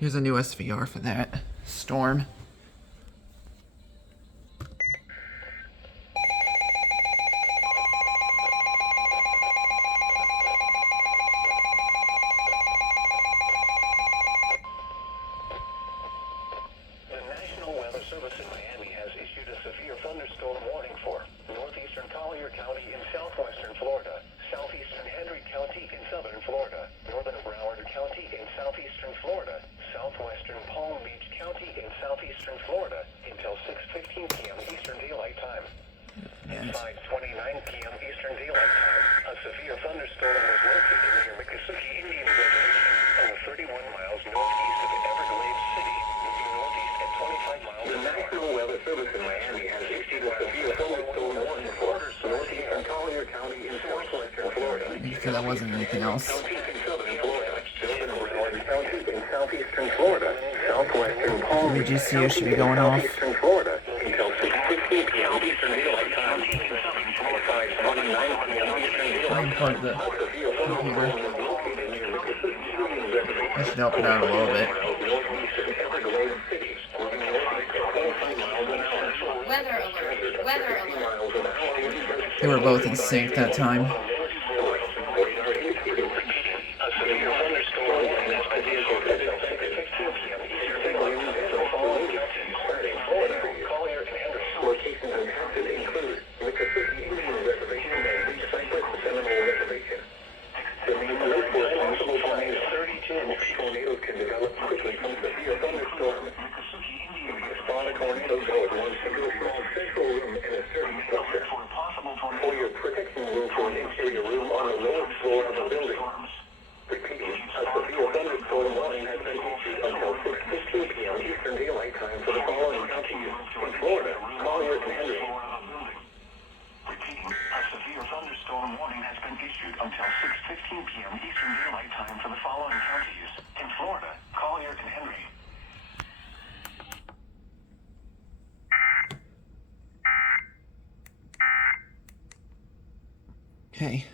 Here's a new SVR for that storm. The National Weather Service in Miami has issued a severe thunderstorm warning for northeastern Collier County in southwestern Florida, southeastern Hendry County in southern Florida, northern Broward County in southeastern Florida, southwestern Palm Beach County in southeastern Florida until 6:15 p.m. Eastern Daylight Time. At 5:29 p.m. Eastern Daylight Time, a severe thunderstorm was located near Miccosukee Indian Reservation, over 31 miles northeast of Everglades City, moving northeast at 25 miles an hour. The National Weather Service in Miami has issued a severe thunderstorm warning for northeastern Collier County in southwestern Florida. Because that wasn't anything else. Counties in southern Florida, northern Broward County in southeastern Florida, southwestern Palm Beach VGCU should be going off. southeastern Florida until 6:15 p.m. Eastern Daylight Time. 5:29 p.m. Eastern Daylight Time. Unplug the computer. I should help it out a little bit. Weather alert. Weather alert. They were both in sync that time. Locations impacted include Miccosukee Indian Reservation and Beach Cypress Seminole Reservation. The main possible signs 32 tornadoes can develop quickly from severe thunderstorms. A spot of tornadoes go in one single small central room in a certain structure. For your protection room for an interior room on the lowest floor of a building. Repeating, a severe thunderstorm warning has been issued until 6:15 p.m. Eastern Daylight Time for the following counties in Florida, Collier and Henry. Repeating, a severe thunderstorm warning has been issued until 6:15 p.m. Eastern Daylight Time for the following counties in Florida, Collier and Henry. Okay.